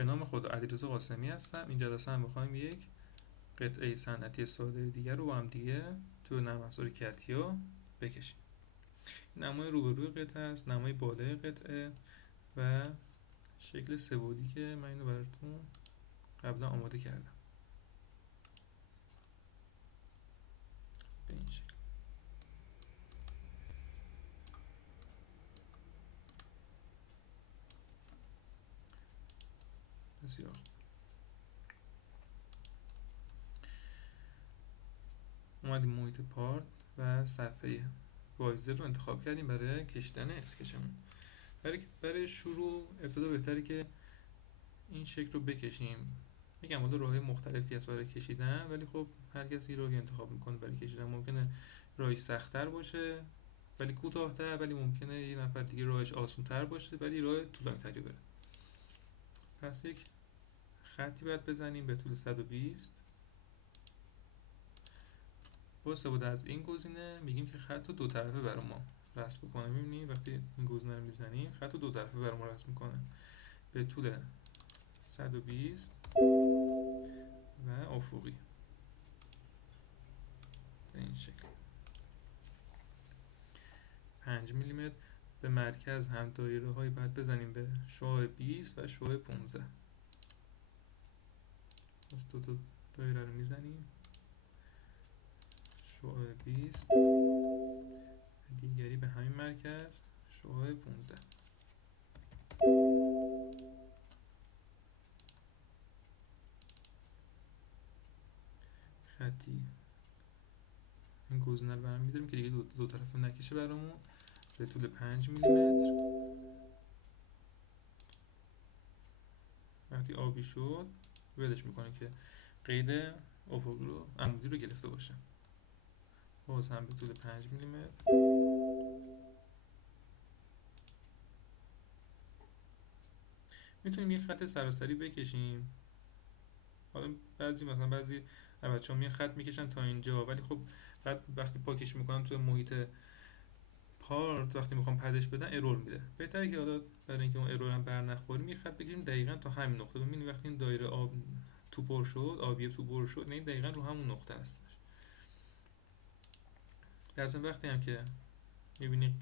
به نام خدا علیرضا قاسمی هستم. این جلسه هم میخوایم یک قطعه صنعتی ساده دیگر رو با هم دیگه تو نرم افزار کتیا بکشیم. نمای روبروی قطعه است، نمای بالای قطعه و شکل سه‌بعدی که من اینو براتون قبلا آماده کردم به این شکل. بسیار خوب. اومدیم محیط پارت و صفحه وایزر رو انتخاب کردیم برای کشیدن اسکچمون. برای شروع ابتدا بهتره که این شکل رو بکشیم. میگم حالا راه‌های مختلفی هست برای کشیدن، ولی خب هر کسی راهی انتخاب میکنه برای کشیدن. ممکنه راهش سخت‌تر باشه ولی کوتاه‌تر، ولی ممکنه یه نفر دیگه راهش آسان‌تر باشه ولی راه طولانی‌تری بره. پس یک خطی باید بزنیم به طول 120. با استفاده از این گزینه میگیم که خط رو دو طرفه برای ما رسم کنه. می‌بینید وقتی این گزینه رو میزنیم خط رو دو طرفه برای ما رسم کنه به طول 120 و افقی به این شکل. 5 میلیمتر به مرکز هم دایره هایی باید بزنیم به شعاع 20 و شعاع 15. پس دو دایره رو میزنیم، شعاع 20 دیگری به همین مرکز شعاع 15. خطی این گزینه رو برمی داریم که دیگه دو طرفه نکشه برامون به طول 5 میلیمتر. وقتی آبی شد ولش میکنه که قید افقی رو عمودی رو گرفته باشه. باز هم به طول 5 میلیمتر. میتونیم یه خط سراسری بکشیم. حالا بعضی بچه‌ها خط میکشن تا اینجا، ولی خب بعد وقتی پاکش میکنن توی محیط پارت وقتی میخوام پدش بدن ارور میده. بهتره که حالا برای اینکه اون ارور هم بر نخوریم یه خط بکشیم دقیقاً تا همین نقطه. ببینید وقتی این دایره آب تو پر شد، آبی تو پر شد، نه دقیقاً رو همون نقطه هستش. در ضمن وقتی هم که میبینید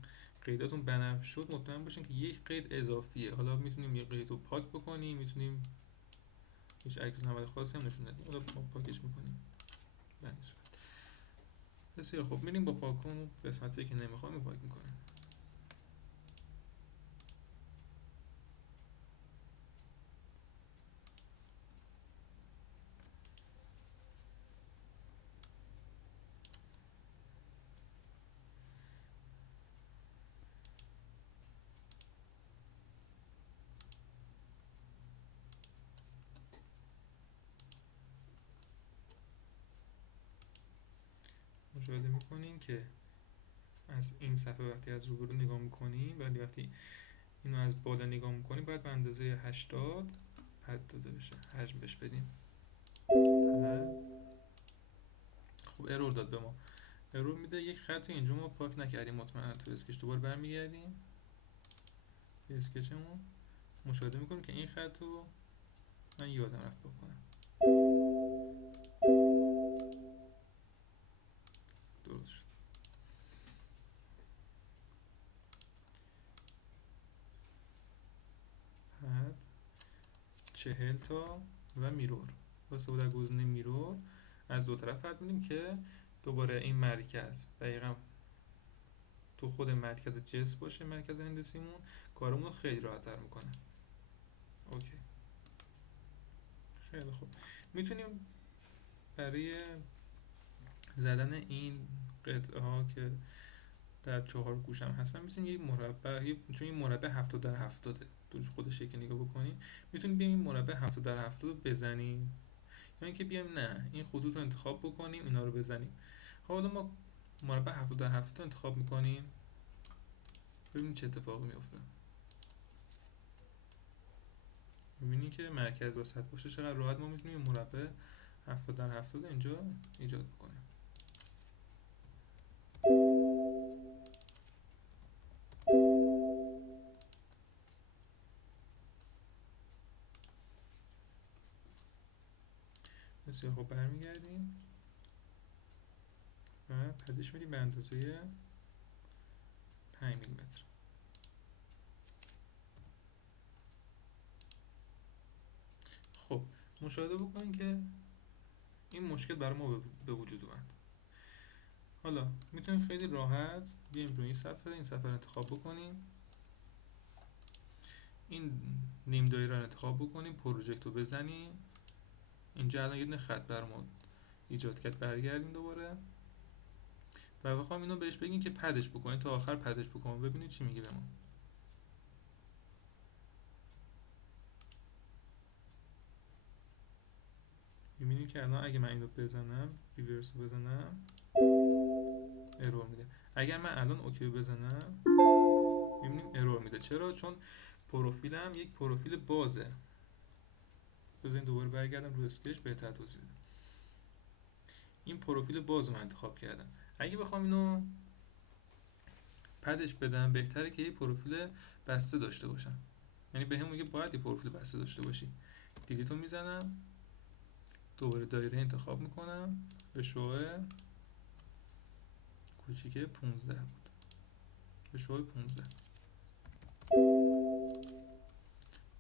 قیداتون بنفش شد مطمئن باشین که یک قید اضافیه. حالا میتونیم یه قید رو پاک بکنیم، میتونیم هیچ عکس العمل خاصی هم نشون ندیم. حالا پاکش میکنیم. بسیار خوب، میریم با پاک کن قسمتی که نمیخوایم پاک میکنیم. مشاهده میکنین که از این صفحه وقتی از روبرو نگاه میکنیم، ولی وقتی اینو از بالا نگاه میکنیم باید به اندازه 80 پد داده بشه، حجم بهش بدیم. خب ارور داد به ما، ارور میده. یک خط اینجا ما پاک نکردیم مطمئنا تو اسکچ. دوباره برمیگردیم به اسکچمون، مشاهده میکنیم که این خط رو من یادم رفت پاک کنم. درست شد. پد 40 تا و میرور. با استفاده از گزینه میرور از دو طرف پد میدیم که دوباره این مرکز دقیقا تو خود مرکز جسم باشه. مرکز هندسیمون کارمون رو خیلی راحت تر میکنه. اوکی، خیلی خوب. میتونیم برای زدن این قطعه ها که در 4 گوش هم هستن میتونیم یک مربع، چون این مربع 70 در 70 تو خود شکل نگاه بکنیم، میتونیم بیایم این مربع 70 در 70 رو بزنیم یا اینکه بیایم نه این خطوط رو انتخاب بکنیم اینا رو بزنیم. حالا ما مربع 70 در 70 رو انتخاب میکنیم، ببینیم چه اتفاقی میفته. میبینیم که مرکز وسط باشه چقدر راحت ما میتونیم مربع 70 در 70 اینجا ایجاد بکنیم. بسیار خوب، برمیگردیم و پدش میدیم به اندازه 5 میلیمتر. خب مشاهده بکنید که این مشکل برای ما به وجود اومد. حالا میتونیم خیلی راحت بیایم روی این صفحه رو انتخاب بکنیم، این نیم دایره رو انتخاب بکنیم، پروژکت رو بزنیم. اینجا الان یه دونه خط برامون ایجاد کرد. برگردیم دوباره و بخوام اینو بهش بگیم که پدش بکنید، تا آخر پدش بکنم، ببینید چی میگه به ما. میبینیم که الان اگه من اینو بزنم، ریورس رو بزنم، ارور میده. اگر من الان اوکی بزنم، میبینیم ارور میده. چرا؟ چون پروفیلم یک پروفیل بازه. بذارین دوباره برگردم روی اسکچ بهتر توضیح بدم. این پروفیل باز رو من انتخاب کردم. اگه بخوام اینو پدش بدم، بهتره که یه پروفیل بسته داشته باشم. یعنی به هم میگه باید یه پروفیل بسته داشته باشی. دیلیت رو میزنم، دوباره دایره انتخاب میکنم، به شوه کوچیکه 15 بود، به شوه 15.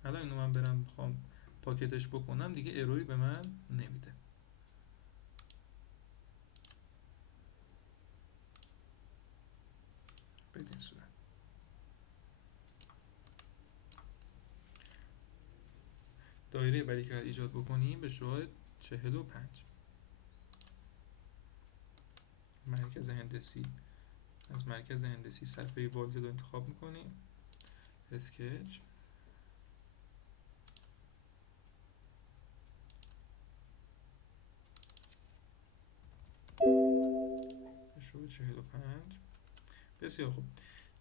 الان اینو من برم بخوام پاکتش بکنم، دیگه اروری به من نمیده. بدین صورت دایره بعدی که باید ایجاد بکنیم به شوه 45. مرکز هندسی، از مرکز هندسی صفحه بازدید رو انتخاب میکنیم، اسکچ، به شوه 45. بسیار خوب.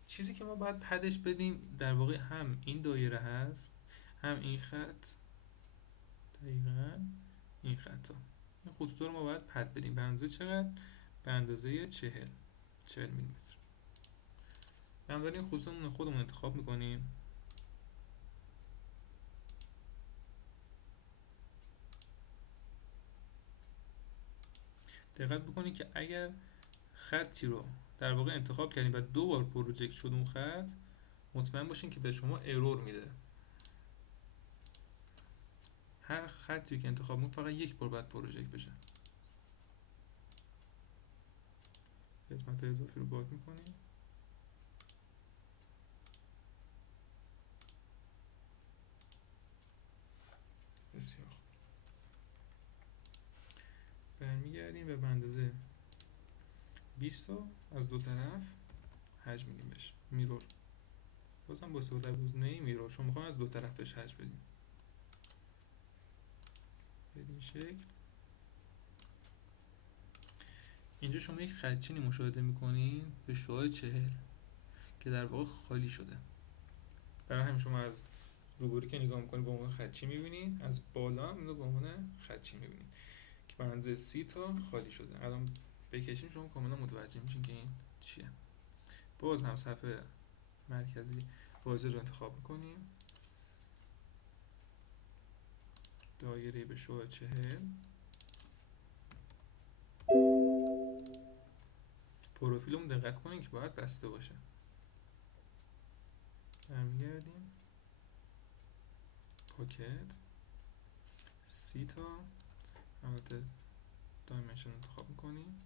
چیزی که ما باید پدش بدیم در واقع هم این دایره هست، هم این خط، دقیقاً این خطا. این خطوط رو ما باید پد بدیم. به اندازه چقدر؟ به اندازه 40 میلیمتر. بنابراین این خطوط خودمون انتخاب میکنیم. دقت بکنید که اگر خطی رو در واقع انتخاب کردیم و دو بار پروژکت شد اون خط، مطمئن باشین که به شما ارور میده. هر خطی که انتخاب کنیم فقط یک بار باید پروژکت بشه. قسمت اضافی رو پاک میکنیم. بسیار خوب. برمیگردیم و به اندازه 20 تا از دو طرف حجم میدیم بهش. میرور، بازم با استفاده از گزینه میرور، چون میخوایم از دو طرفش حجم بدیم. بدین شکل. اینجا شما یک خطچینی مشاهده میکنین به شعاع 40 که در واقع خالی شده. برای همین شما از روبرویی که نگاه میکنید به عنوان خطچی میبینید، از بالا هم اینو به عنوان خطچی میبینید که به اندازه 30 تا خالی شده. الان بکشیم شما کاملا متوجه میشین که این چیه. باز هم صفحه مرکزی بازی رو انتخاب میکنیم، دایره به شعاع 40، پروفیلمون دقت کنین که باید بسته باشه. برمیگردیم پاکت، 30 تا، البته دایمنشن انتخاب میکنیم،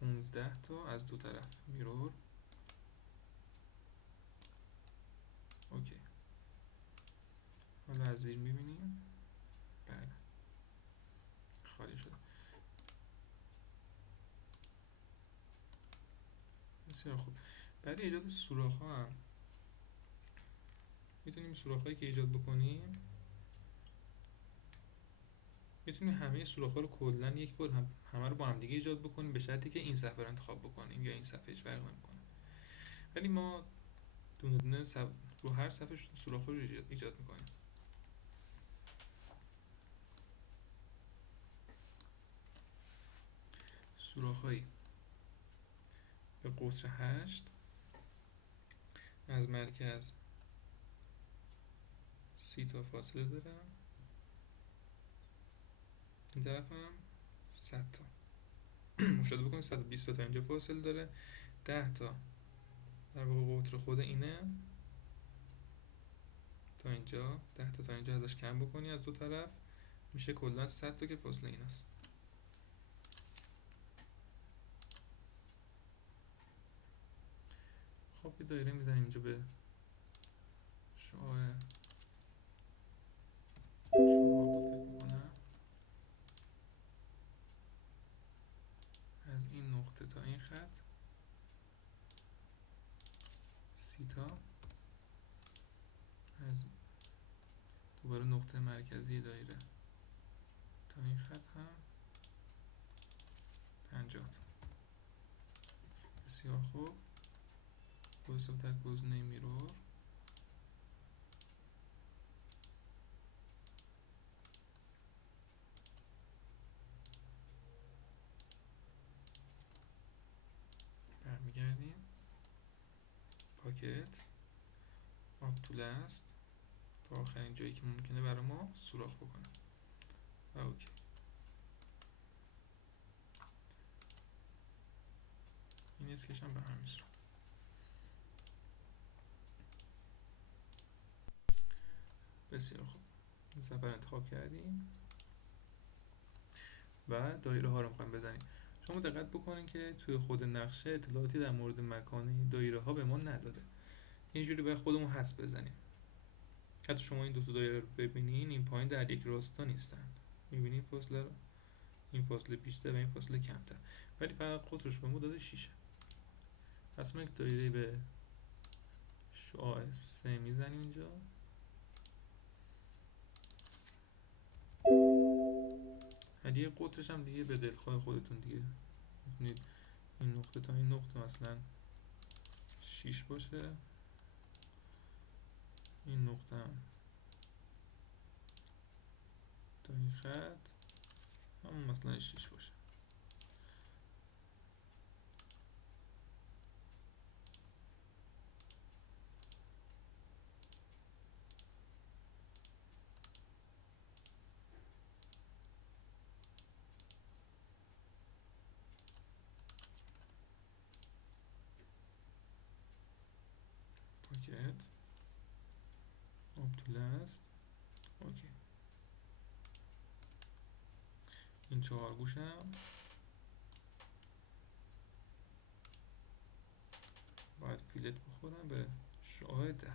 15 تا از دو طرف میرور. اوکی. حالا از زیر میبینیم، بله خالی شده. بسیار خوب. برای ایجاد سوراخ ها هم میتونیم سوراخ هایی که ایجاد بکنیم، میتونیم همه سوراخ ها رو کلا یک بار همه رو با هم دیگه ایجاد بکنیم، به شرطی که این صفحه رو انتخاب بکنیم یا این صفحه هیچ فرقی نمیکنه. ولی ما دونه دونه رو هر صفحه سوراخ رو ایجاد میکنیم. سوراخ‌هایی به قطر 8 از مرکز 30 تا فاصله دارم. این طرف هم 100 تا. مشاهده بکنید 120 تا اینجا فاصله داره. 10 تا در واقع قطر خود اینه تا اینجا، 10 تا اینجا ازش کم بکنی از دو طرف میشه کلا 100 تا که فاصله این است. خب یه دایره میزنیم اینجا به شعاع 4 فکر میکنم. از این نقطه تا این خط 30 تا. از دوباره نقطه مرکزی دایره تا این خط هم 50 تا. بسیار خوب. با استفاده از گزینه میرور برمیگردیم پاکت آپ تو لاست تا آخرین جایی که ممکنه برای ما سوراخ بکنه و اوکی. این اسکش هم به همین صورت. بسیار خوب. این سفر انتخاب کردیم و دایره ها رو میخوایم بزنیم. شما دقت بکنید که توی خود نقشه اطلاعاتی در مورد مکان این دایره ها به ما نداده. یه جوری باید خودمون حدس بزنیم. حتی شما این دو تا دایره رو ببینین این پایین در یک راستا نیستن. میبینید فاصله رو؟ این فاصله بیشتر و این فاصله کمتر. ولی فقط قطرش به ما داده 6. پس ما یک دایره به شعاع 3 میزنیم اینجا. هدیه قطرش هم دیگه به دلخواه خودتون دیگه. میتونید این نقطه تا این نقطه مثلا 6 باشه. این نقطه هم تا این خط هم مثلا 6 باشه. پاکت آپ تو لاست اوکی. این 4 گوشم باید فیلت بخورم به شعاع 10.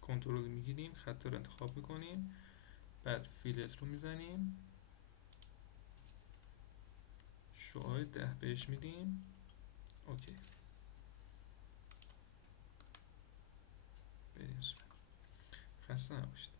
کنترل میگیریم، خط رو انتخاب میکنیم، بعد فیلت رو میزنیم، شعاع 10 بهش میدیم اوکی. بریم خسته نباشید.